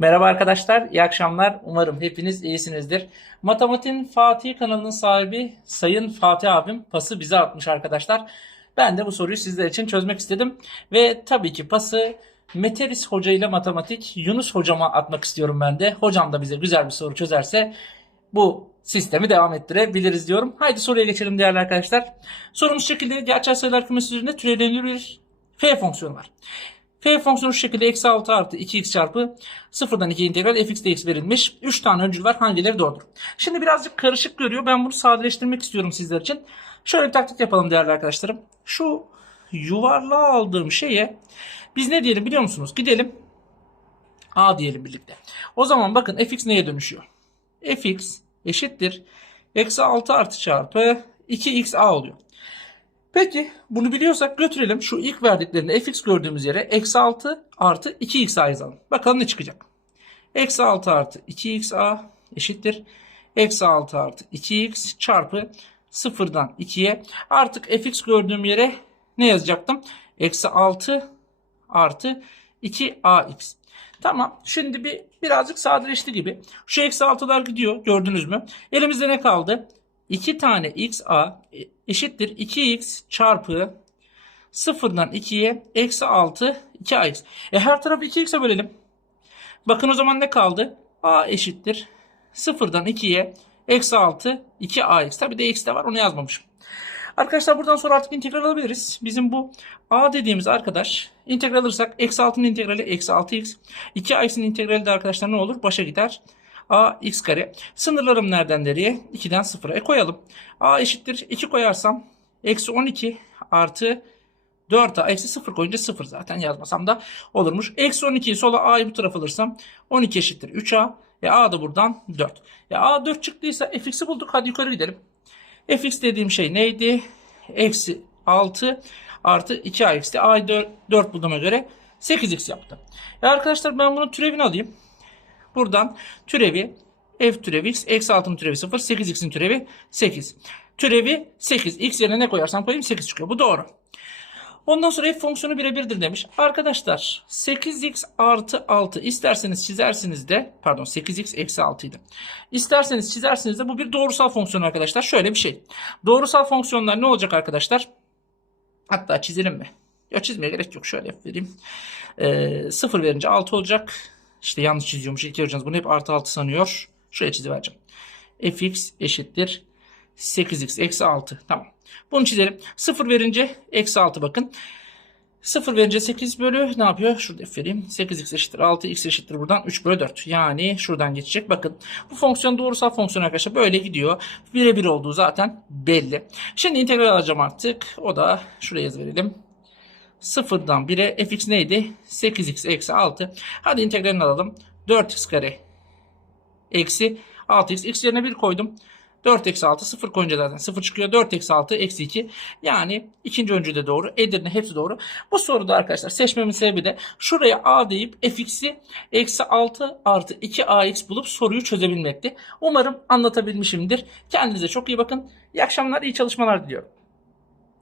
Merhaba arkadaşlar, iyi akşamlar. Umarım hepiniz iyisinizdir. Matematiğin Fatih kanalının sahibi Sayın Fatih abim pası bize atmış arkadaşlar. Ben de bu soruyu sizler için çözmek istedim. Ve tabii ki pası Meteris Hoca ile matematik Yunus hocama atmak istiyorum ben de. Hocam da bize güzel bir soru çözerse bu sistemi devam ettirebiliriz diyorum. Haydi soruya geçelim değerli arkadaşlar. Sorumuz şekilde gerçel sayılar kümesi üzerinde türevlenir bir f fonksiyonu var. F fonksiyonu şu şekilde eksi 6 artı 2x çarpı 0'dan 2 integral fx dx verilmiş. 3 tane öncül var hangileri doğrudur? Şimdi birazcık karışık görüyor. Ben bunu sadeleştirmek istiyorum sizler için. Şöyle bir taktik yapalım değerli arkadaşlarım. Şu yuvarlağı aldığım şeye biz ne diyelim biliyor musunuz? Gidelim a diyelim birlikte. O zaman bakın fx neye dönüşüyor? fx eşittir. Eksi 6 artı çarpı 2xa oluyor. Peki bunu biliyorsak götürelim. Şu ilk verdiklerinde fx gördüğümüz yere eksi 6 artı 2xa yazalım. Bakalım ne çıkacak. Eksi 6 artı 2xa eşittir. Eksi 6 artı 2x çarpı 0'dan 2'ye. Artık fx gördüğüm yere ne yazacaktım? Eksi 6 artı 2ax. Tamam. Şimdi bir birazcık sadeleşti gibi. Şu eksi 6'lar gidiyor. Gördünüz mü? Elimizde ne kaldı? 2 tane xa eşittir 2x çarpı 0'dan 2'ye eksi 6 2ax. E her tarafı 2x'e bölelim. Bakın o zaman ne kaldı? a eşittir 0'dan 2'ye eksi 6 2ax. Tabi de x de var onu yazmamışım. Arkadaşlar buradan sonra artık integral alabiliriz. Bizim bu a dediğimiz arkadaş integral alırsak eksi 6'nın integrali eksi 6x. 2ax'in integrali de arkadaşlar ne olur? Başa gider a x kare. Sınırlarım nereden nereye? 2'den 0'a. E koyalım. a eşittir 2 koyarsam eksi 12 artı 4a eksi 0 koyunca 0 zaten yazmasam da olurmuş. Eksi 12'yi sola a'yı bu tarafa alırsam 12 eşittir 3a. E a da buradan 4. E a 4 çıktıysa fx'i bulduk. Hadi yukarı gidelim. fx dediğim şey neydi? Eksi 6 artı 2ax'ti. a'yı 4, 4 bulduğuma göre 8x yaptı. E arkadaşlar ben bunun türevini alayım. Buradan türevi f türevi x eksi 6'nın türevi 0 8x'in türevi 8. Türevi 8. x yerine ne koyarsam koyayım 8 çıkıyor. Bu doğru. Ondan sonra f fonksiyonu birebirdir demiş. Arkadaşlar 8x artı 6 isterseniz çizersiniz de pardon 8x eksi 6 idi. İsterseniz çizersiniz de bu bir doğrusal fonksiyon arkadaşlar. Şöyle bir şey. Doğrusal fonksiyonlar ne olacak arkadaşlar? Hatta çizelim mi? Ya çizmeye gerek yok. Şöyle vereyim. Ee, 0 verince 6 olacak. İşte yanlış çiziyormuş. İlk hocanız bunu hep artı 6 sanıyor. Şuraya çizivereceğim. fx eşittir 8x eksi 6. Tamam. Bunu çizelim. 0 verince eksi 6 bakın. 0 verince 8 bölü ne yapıyor? Şurada vereyim. 8x eşittir 6 x eşittir buradan 3 bölü 4. Yani şuradan geçecek. Bakın bu fonksiyon doğrusal fonksiyon arkadaşlar böyle gidiyor. Birebir olduğu zaten belli. Şimdi integral alacağım artık. O da şuraya verelim. 0'dan 1'e fx neydi? 8x eksi 6. Hadi integralini alalım. 4x kare eksi 6x. x yerine 1 koydum. 4 eksi 6 0 koyunca zaten 0 çıkıyor. 4 eksi 6 eksi 2. Yani ikinci öncü de doğru. Edirne hepsi doğru. Bu soruda arkadaşlar seçmemin sebebi de şuraya a deyip fx'i eksi 6 artı 2ax bulup soruyu çözebilmekti. Umarım anlatabilmişimdir. Kendinize çok iyi bakın. İyi akşamlar, iyi çalışmalar diliyorum.